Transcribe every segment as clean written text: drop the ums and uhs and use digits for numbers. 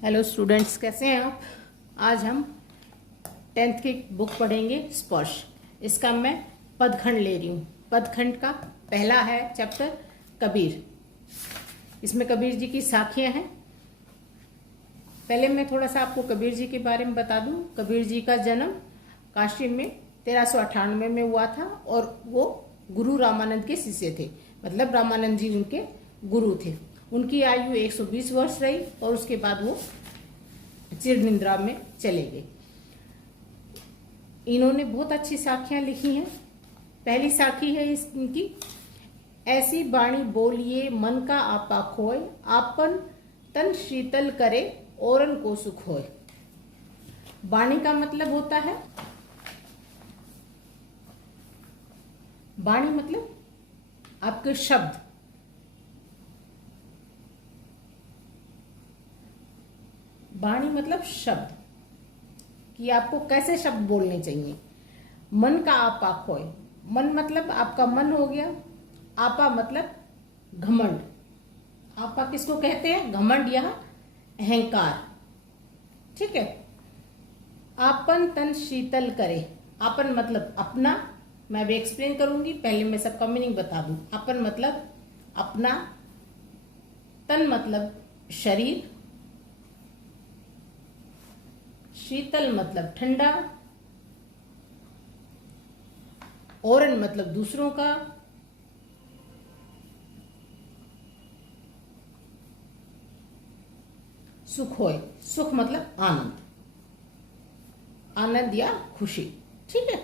Hello students, कैसे हैं आप। आज हम 10th की बुक पढ़ेंगे स्पर्श। इसका मैं पदखंड ले रही हूँ। पदखंड का पहला है चैप्टर कबीर। इसमें कबीर जी की साखियाँ हैं। पहले मैं थोड़ा सा आपको कबीर जी के बारे में बता दूं। कबीर जी का जन्म काशी में 1398 में हुआ था और वो गुरु रामानंद के शिष्य थे। मतलब रामानंद जी उनके गुरु थे। उनकी आयु 120 वर्ष रही और उसके बाद वो चिर निद्रा में चले गए। इन्होंने बहुत अच्छी साखियां लिखी हैं। पहली साखी है इनकी, ऐसी बाणी बोलिए मन का आपा खोए, आपन तन शीतल करे औरन को सुख होए। बाणी का मतलब होता है, बाणी मतलब आपके शब्द। बाणी मतलब शब्द, कि आपको कैसे शब्द बोलने चाहिए। मन का आपा खोए, मन मतलब आपका मन हो गया। आपा मतलब घमंड। आपा किसको कहते हैं? घमंड या अहंकार। ठीक है। आपन तन शीतल करे, आपन मतलब अपना। मैं भी एक्सप्लेन करूंगी, पहले मैं सबका मीनिंग बता दूं। आपन मतलब अपना, तन मतलब शरीर, शीतल मतलब ठंडा, औरन मतलब दूसरों का, सुख होए, सुख मतलब आनंद, आनंद या खुशी। ठीक है।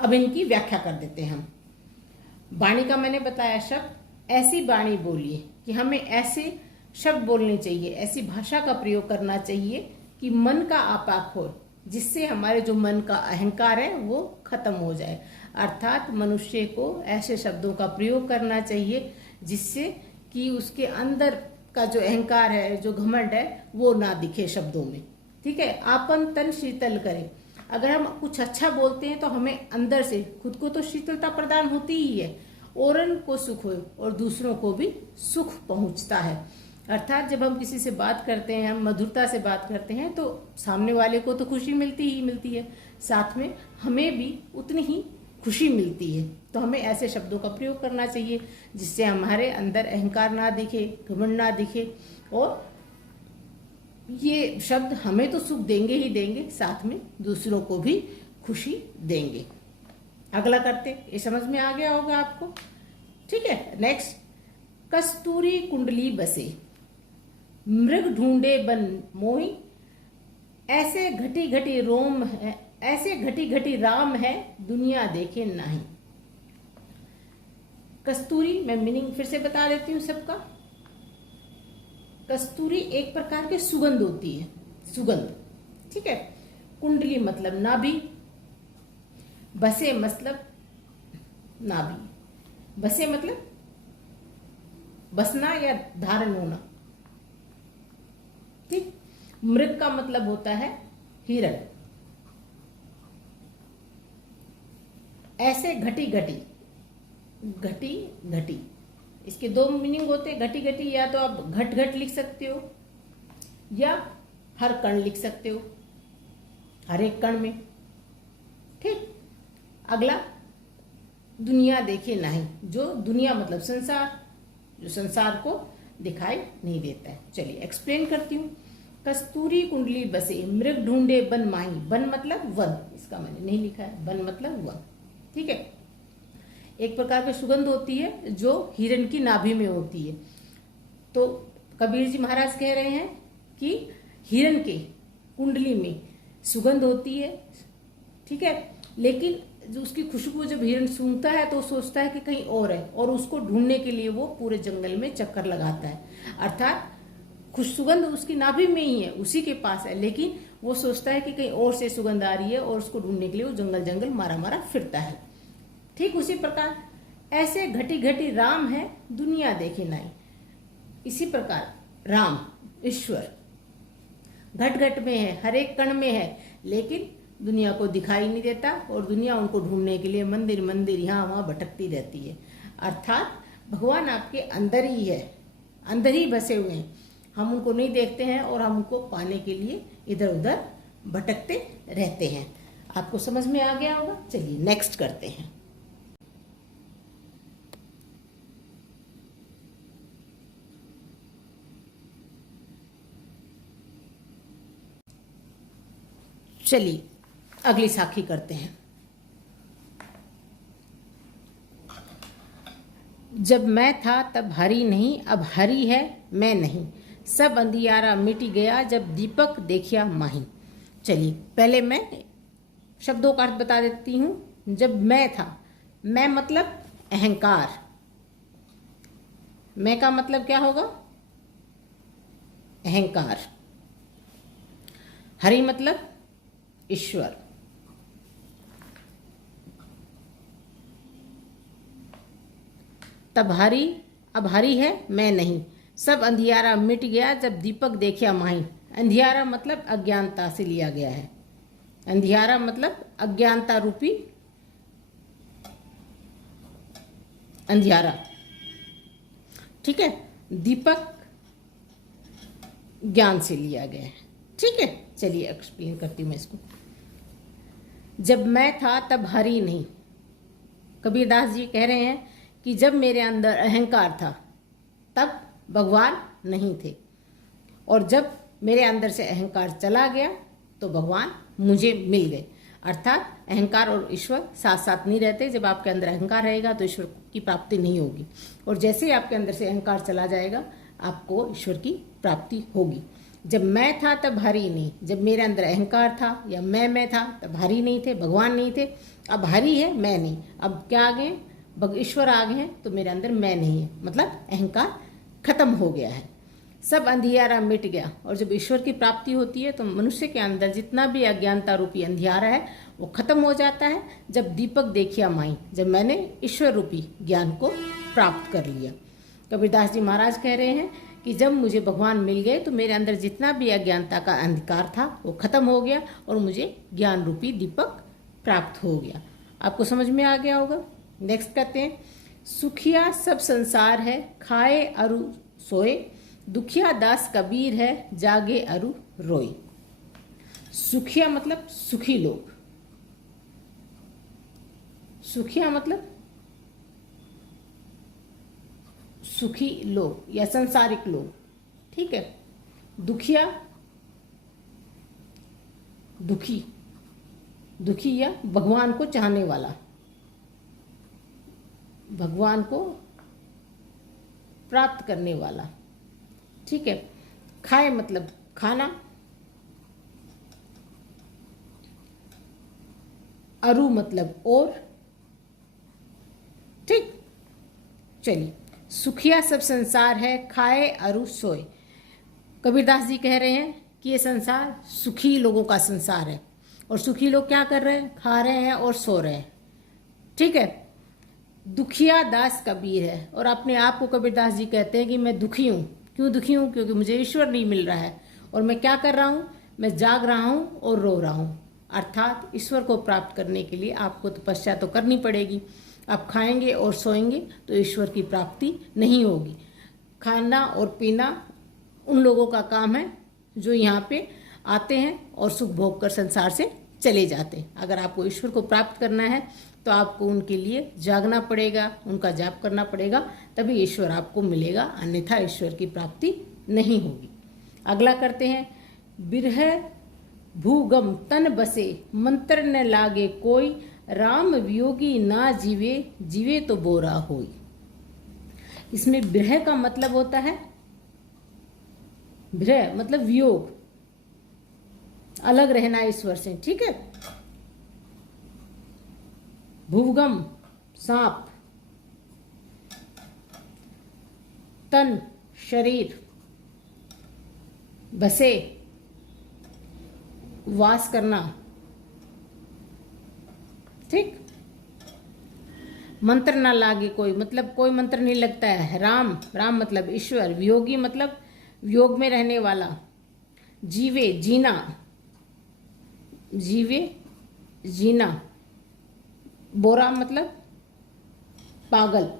अब इनकी व्याख्या कर देते हैं हम। वाणी का मैंने बताया शब्द। ऐसी वाणी बोलिए, कि हमें ऐसे शब्द बोलने चाहिए, ऐसी भाषा का प्रयोग करना चाहिए कि मन का आपाक हो, जिससे हमारे जो मन का अहंकार है वो खत्म हो जाए। अर्थात मनुष्य को ऐसे शब्दों का प्रयोग करना चाहिए जिससे कि उसके अंदर का जो अहंकार है, जो घमंड है, वो ना दिखे शब्दों में। ठीक है। आपन तन शीतल करे, अगर हम कुछ अच्छा बोलते हैं तो हमें अंदर से खुद को तो शीतलता प्रदान होती ही है, औरन को सुख हो और दूसरों को भी सुख पहुंचता है। अर्थात जब हम किसी से बात करते हैं, हम मधुरता से बात करते हैं, तो सामने वाले को तो खुशी मिलती ही मिलती है, साथ में हमें भी उतनी ही खुशी मिलती है। तो हमें ऐसे शब्दों का प्रयोग करना चाहिए जिससे हमारे अंदर अहंकार ना दिखे, घमंड ना दिखे, और ये शब्द हमें तो सुख देंगे ही देंगे, साथ में दूसरों को भी खुशी देंगे। अगला करते, ये समझ में आ गया होगा आपको। ठीक है। नेक्स्ट, कस्तूरी कुंडली बसे, मृग ढूंढे बन मोही, ऐसे घटी घटी रोम है, ऐसे घटी घटी राम है, दुनिया देखे नहीं। कस्तूरी, मैं मीनिंग फिर से बता देती हूँ सबका। कस्तूरी एक प्रकार की सुगंध होती है, सुगंध। ठीक है। कुंडली मतलब नाभि, बसे मतलब नाभि, बसे मतलब बसना या धारण होना। ठीक। मृग का मतलब होता है हिरण। ऐसे घटी घटी, घटी घटी, इसके दो मीनिंग होते हैं। घटी घटी या तो आप घट घट लिख सकते हो या हर कण लिख सकते हो, हर एक कण में। ठीक। अगला, दुनिया देखे नहीं, जो दुनिया मतलब संसार, जो संसार को दिखाई नहीं देता है। चलिए एक्सप्लेन करती हूँ। कस्तूरी कुंडली बसे, मृग ढूंढे बन माही। बन मतलब वन, इसका मैंने नहीं लिखा है, बन मतलब वन। ठीक है। एक प्रकार की सुगंध होती है जो हिरण की नाभि में होती है। तो कबीर जी महाराज कह रहे हैं कि हिरण के कुंडली में सुगंध होती है। ठीक है। लेकिन जो उसकी खुशबू जब हिरण सूंघता है तो सोचता है कि कहीं और है, और उसको ढूंढने के लिए वो पूरे जंगल में चक्कर लगाता है। अर्थात खुश सुगंध उसकी नाभि में ही है, उसी के पास है, लेकिन वो सोचता है कि कहीं और से सुगंध आ रही है, और उसको ढूंढने के लिए वो जंगल जंगल मारा मारा फिरता है। ठीक उसी प्रकार ऐसे घटी घटी राम है, दुनिया देखे नहीं। इसी प्रकार राम ईश्वर घट घट में है, हर एक कण में है, लेकिन दुनिया को दिखाई नहीं देता, और दुनिया उनको ढूंढने के लिए मंदिर मंदिर यहाँ वहाँ भटकती रहती है। अर्थात भगवान आपके अंदर ही है, अंदर ही बसे हुए हैं। हम उनको नहीं देखते हैं और हम उनको पाने के लिए इधर उधर भटकते रहते हैं। आपको समझ में आ गया होगा। चलिए नेक्स्ट करते हैं। चलिए अगली साखी करते हैं। जब मैं था तब हरी नहीं, अब हरी है मैं नहीं, सब अंधियारा मिट गया जब दीपक देखिया माही। चलिए पहले मैं शब्दों का अर्थ बता देती हूँ। जब मैं था, मैं मतलब अहंकार, मैं का मतलब क्या होगा? अहंकार। हरि मतलब ईश्वर। तब हरि, अब हरि है मैं नहीं, सब अंधियारा मिट गया जब दीपक देखिया माही। अंधियारा मतलब अज्ञानता से लिया गया है। अंधियारा मतलब अज्ञानता रूपी अंधियारा, ठीक है। दीपक ज्ञान से लिया गया है, ठीक है। चलिए एक्सप्लेन करती हूँ मैं इसको। जब मैं था तब हरि नहीं, कबीरदास जी कह रहे हैं कि जब मेरे अंदर अहंकार था तब भगवान नहीं थे, और जब मेरे अंदर से अहंकार चला गया तो भगवान मुझे मिल गए। अर्थात अहंकार और ईश्वर साथ साथ नहीं रहते। जब आपके अंदर अहंकार रहेगा तो ईश्वर की प्राप्ति नहीं होगी, और जैसे ही आपके अंदर से अहंकार चला जाएगा आपको ईश्वर की प्राप्ति होगी। जब मैं था तब हरि नहीं, जब मेरे अंदर अहंकार था या मैं था तब हरि नहीं थे, भगवान नहीं थे। अब हरि है मैं नहीं, अब क्या आ गए? ईश्वर आ गए हैं, तो मेरे अंदर मैं नहीं है, मतलब अहंकार खत्म हो गया है। सब अंधियारा मिट गया। और जब ईश्वर की प्राप्ति होती है तो मनुष्य के अंदर जितना भी अज्ञानता रूपी अंधियारा है वो खत्म हो जाता है। जब दीपक देखिया माई, जब मैंने ईश्वर रूपी ज्ञान को प्राप्त कर लिया। कबीरदास जी महाराज कह रहे हैं कि जब मुझे भगवान मिल गए तो मेरे अंदर जितना भी अज्ञानता का अंधकार था वो खत्म हो गया और मुझे ज्ञान रूपी दीपक प्राप्त हो गया। आपको समझ में आ गया होगा। नेक्स्ट करते हैं। सुखिया सब संसार है, खाए अरु सोए, दुखिया दास कबीर है, जागे अरु रोई। सुखिया मतलब सुखी लोग, सुखिया मतलब सुखी लोग या संसारिक लोग, ठीक है। दुखिया दुखी, दुखी या भगवान को चाहने वाला, भगवान को प्राप्त करने वाला, ठीक है। खाए मतलब खाना, अरु मतलब और, ठीक। चलिए, सुखिया सब संसार है, खाए अरु सोए। कबीरदास जी कह रहे हैं कि ये संसार सुखी लोगों का संसार है, और सुखी लोग क्या कर रहे हैं? खा रहे हैं और सो रहे हैं, ठीक है। दुखिया दास कबीर है, और अपने आप को कबीरदास जी कहते हैं कि मैं दुखी हूँ। क्यों दुखी हूँ? क्योंकि मुझे ईश्वर नहीं मिल रहा है, और मैं क्या कर रहा हूँ? मैं जाग रहा हूँ और रो रहा हूँ। अर्थात ईश्वर को प्राप्त करने के लिए आपको तपस्या तो करनी पड़ेगी। आप खाएंगे और सोएंगे तो ईश्वर की प्राप्ति नहीं होगी। खाना और पीना उन लोगों का काम है जो यहाँ पे आते हैं और सुख भोग कर संसार से चले जाते हैं। अगर आपको ईश्वर को प्राप्त करना है तो आपको उनके लिए जागना पड़ेगा, उनका जाप करना पड़ेगा, तभी ईश्वर आपको मिलेगा, अन्यथा ईश्वर की प्राप्ति नहीं होगी। अगला करते हैं। बिरह भूगम तन बसे, मंत्र न लागे कोई, राम वियोगी ना जीवे, जीवे तो बोरा होई। इसमें बिरह का मतलब होता है, बिरह मतलब वियोग, अलग रहना ईश्वर से, ठीक है। भूगम सांप, तन शरीर, बसे वास करना, ठीक। मंत्र ना लागे कोई मतलब कोई मंत्र नहीं लगता है। राम, राम मतलब ईश्वर। वियोगी मतलब वियोग में रहने वाला। जीवे जीना, जीवे जीना। बोरा मतलब पागल,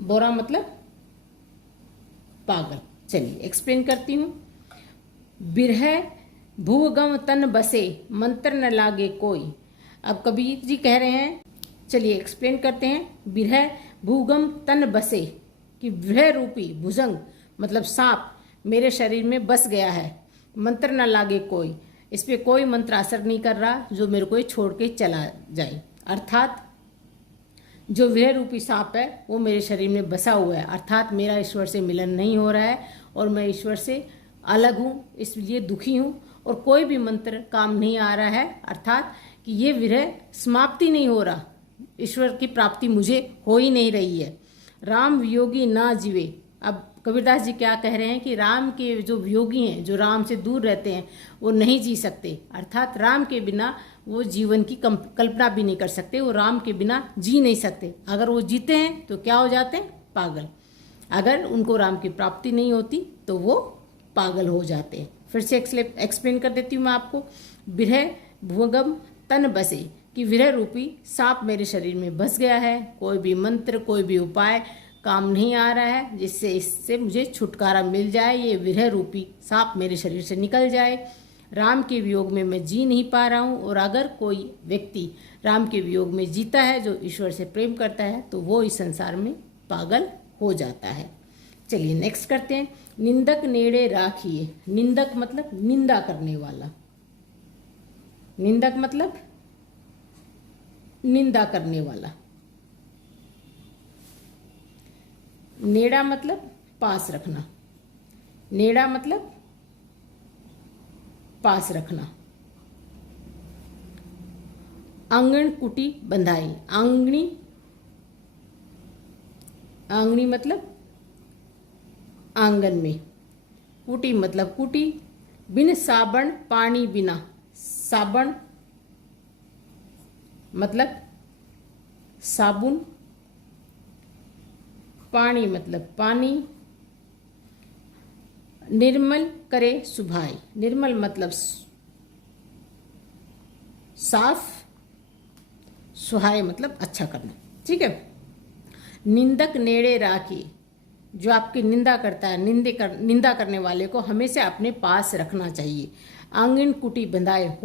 बोरा मतलब पागल। चलिए एक्सप्लेन करती हूँ। बिरह भूगम तन बसे, मंत्र न लागे कोई। अब कबीर जी कह रहे हैं, चलिए एक्सप्लेन करते हैं। बिरह भूगम तन बसे, कि विरह रूपी भुजंग मतलब सांप मेरे शरीर में बस गया है। मंत्र न लागे कोई, इस पर कोई मंत्र असर नहीं कर रहा जो मेरे को छोड़ के चला जाए। अर्थात जो विरह रूपी सांप है वो मेरे शरीर में बसा हुआ है, अर्थात मेरा ईश्वर से मिलन नहीं हो रहा है और मैं ईश्वर से अलग हूँ, इसलिए दुखी हूँ और कोई भी मंत्र काम नहीं आ रहा है। अर्थात कि ये विरह समाप्ति नहीं हो रहा, ईश्वर की प्राप्ति मुझे हो ही नहीं रही है। राम वियोगी ना जीवे। अब कबीरदास जी क्या कह रहे हैं कि राम के जो वियोगी हैं, जो राम से दूर रहते हैं, वो नहीं जी सकते। अर्थात राम के बिना वो जीवन की कल्पना भी नहीं कर सकते, वो राम के बिना जी नहीं सकते। अगर वो जीते हैं तो क्या हो जाते हैं? पागल। अगर उनको राम की प्राप्ति नहीं होती तो वो पागल हो जाते हैं। फिर से एक्सप्लेन कर देती हूँ मैं आपको। विरह भुगम तन बसे, कि विरह रूपी सांप मेरे शरीर में बस गया है, कोई भी मंत्र कोई भी उपाय काम नहीं आ रहा है जिससे इससे मुझे छुटकारा मिल जाए, ये विरह रूपी सांप मेरे शरीर से निकल जाए। राम के वियोग में मैं जी नहीं पा रहा हूँ, और अगर कोई व्यक्ति राम के वियोग में जीता है, जो ईश्वर से प्रेम करता है, तो वो इस संसार में पागल हो जाता है। चलिए नेक्स्ट करते हैं। निंदक नेड़े राखिए। निंदक मतलब निंदा करने वाला। निंदक मतलब निंदा करने वाला। नेड़ा मतलब पास रखना। नेड़ा मतलब पास रखना। आंगन कुटी बंधाई। आंगनी, आंगनी मतलब आंगन में। कुटी मतलब कुटी। बिन साबण पानी बिना। साबण मतलब साबुन। पानी मतलब पानी। निर्मल करे सुभाई। निर्मल मतलब साफ। सुहाय मतलब अच्छा करना। ठीक है। निंदक नेड़े राखी, जो आपकी निंदा करता है, निंदा करने वाले को हमेशा अपने पास रखना चाहिए। आंगन कुटी बंधाए,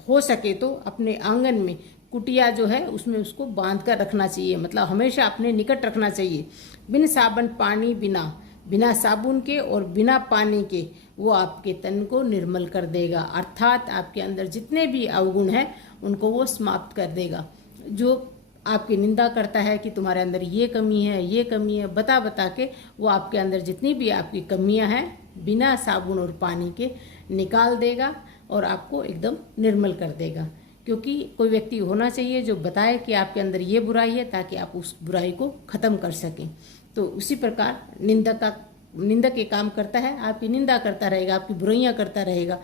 हो सके तो अपने आंगन में कुटिया जो है उसमें उसको बांध कर रखना चाहिए, मतलब हमेशा अपने निकट रखना चाहिए। बिन साबन पानी बिना, बिना साबुन के और बिना पानी के वो आपके तन को निर्मल कर देगा। अर्थात आपके अंदर जितने भी अवगुण हैं उनको वो समाप्त कर देगा। जो आपकी निंदा करता है कि तुम्हारे अंदर ये कमी है, ये कमी है, बता बता के वो आपके अंदर जितनी भी आपकी कमियां हैं बिना साबुन और पानी के निकाल देगा और आपको एकदम निर्मल कर देगा। क्योंकि कोई व्यक्ति होना चाहिए जो बताए कि आपके अंदर ये बुराई है, ताकि आप उस बुराई को ख़त्म कर सकें। तो उसी प्रकार निंदक ये काम करता है, आपकी निंदा करता रहेगा, आपकी बुराइयां करता रहेगा।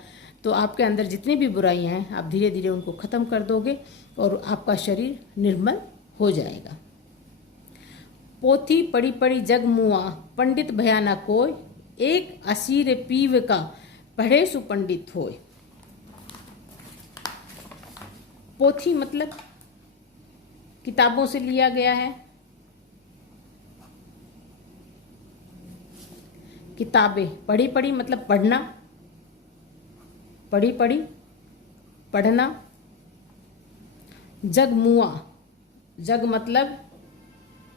तो आपके अंदर जितनी भी बुराइयां हैं आप धीरे धीरे उनको ख़त्म कर दोगे और आपका शरीर निर्मल हो जाएगा। पोथी पड़ी पड़ी जग मुआ, पंडित भयाना कोय, एक असीर पीव का पढ़े सुपंडित होय। पोथी मतलब किताबों से लिया गया है। किताबें पढ़ी पढ़ी मतलब पढ़ना, पढ़ी पढ़ी पढ़ना। जग मुआ, जग मतलब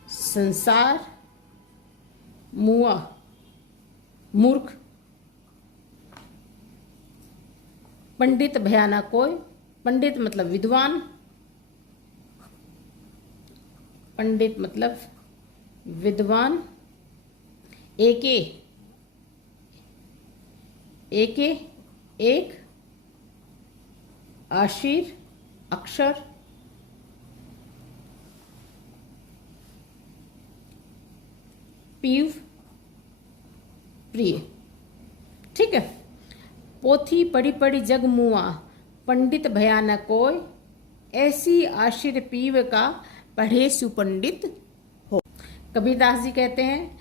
संसार, मुआ मूर्ख। पंडित भयाना कोय, पंडित मतलब विद्वान, पंडित मतलब विद्वान। एके, एके एक, आशीर अक्षर, पीव प्रिय। ठीक है। पोथी पढ़ी पढ़ी जग मुआ, पंडित भयाना कोय, ऐसी आशीर पीव का पढ़े सुपंडित हो। कबीरदास जी कहते हैं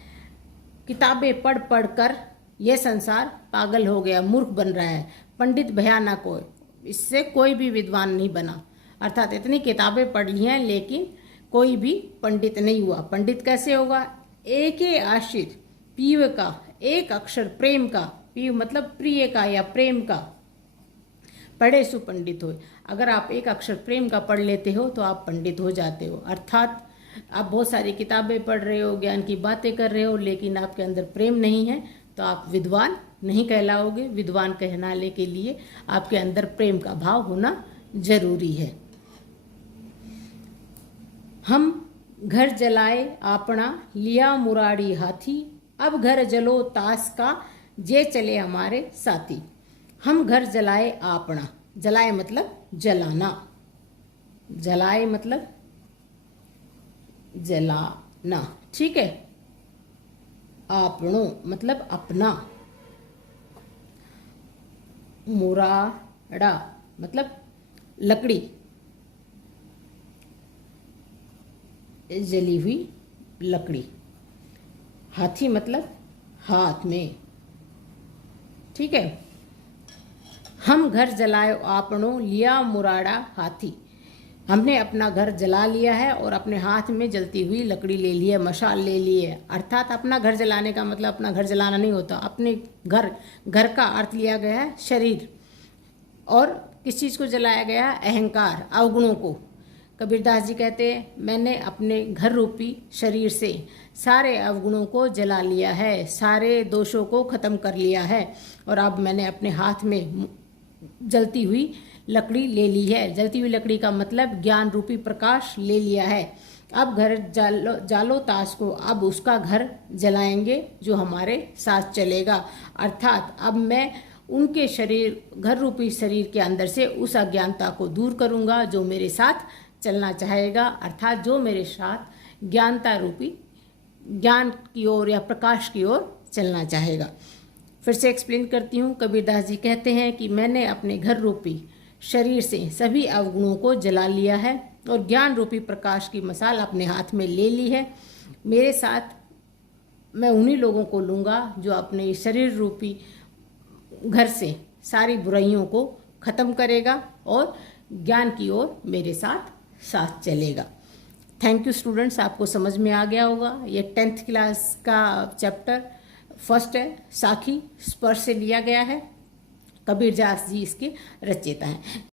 किताबें पढ़ पढ़ कर यह संसार पागल हो गया, मूर्ख बन रहा है। पंडित भयाना कोय, इससे कोई भी विद्वान नहीं बना। अर्थात इतनी किताबें पढ़ ली हैं लेकिन कोई भी पंडित नहीं हुआ। पंडित कैसे होगा? एक ही आशीर, पीव का एक अक्षर प्रेम का, पीव मतलब प्रिय का या प्रेम का, पढ़े सु पंडित हो। अगर आप एक अक्षर प्रेम का पढ़ लेते हो तो आप पंडित हो जाते हो। अर्थात आप बहुत सारी किताबें पढ़ रहे हो, ज्ञान की बातें कर रहे हो, लेकिन आपके अंदर प्रेम नहीं है तो आप विद्वान नहीं कहलाओगे। विद्वान कहलाने के लिए आपके अंदर प्रेम का भाव होना जरूरी है। हम घर जलाए आपना, लिया मुरारी हाथी, अब घर जलो तास का, जे चले हमारे साथी। हम घर जलाए आपना, जलाए मतलब जलाना, जलाए मतलब जलाना, ठीक है। आपनो मतलब अपना, मुराड़ा मतलब लकड़ी, जली हुई लकड़ी, हाथी मतलब हाथ में, ठीक है। हम घर जलाए आपनो, लिया मुराड़ा हाथी, हमने अपना घर जला लिया है और अपने हाथ में जलती हुई लकड़ी ले ली है, मशाल ले ली है। अर्थात अपना घर जलाने का मतलब अपना घर जलाना नहीं होता, अपने घर का अर्थ लिया गया है शरीर। और किस चीज़ को जलाया गया है? अहंकार, अवगुणों को। कबीरदास जी कहते हैं मैंने अपने घर रूपी शरीर से सारे अवगुणों को जला लिया है, सारे दोषों को खत्म कर लिया है, और अब मैंने अपने हाथ में जलती हुई लकड़ी ले ली है। जलती हुई लकड़ी का मतलब ज्ञान रूपी प्रकाश ले लिया है। अब घर जालो ताश को, अब उसका घर जलाएंगे जो हमारे साथ चलेगा। अर्थात अब मैं उनके शरीर, घर रूपी शरीर के अंदर से उस अज्ञानता को दूर करूंगा जो मेरे साथ चलना चाहेगा। अर्थात जो मेरे साथ ज्ञानता रूपी ज्ञान की ओर या प्रकाश की ओर चलना चाहेगा। फिर से एक्सप्लेन करती हूँ। कबीरदास जी कहते हैं कि मैंने अपने घर रूपी शरीर से सभी अवगुणों को जला लिया है और ज्ञान रूपी प्रकाश की मसाल अपने हाथ में ले ली है। मेरे साथ मैं उन्हीं लोगों को लूँगा जो अपने शरीर रूपी घर से सारी बुराइयों को ख़त्म करेगा और ज्ञान की ओर मेरे साथ साथ चलेगा। थैंक यू स्टूडेंट्स, आपको समझ में आ गया होगा। ये 10th क्लास का चैप्टर फर्स्ट है, साखी स्पर्श से लिया गया है। कबीरदास जी इसके रचयिता हैं।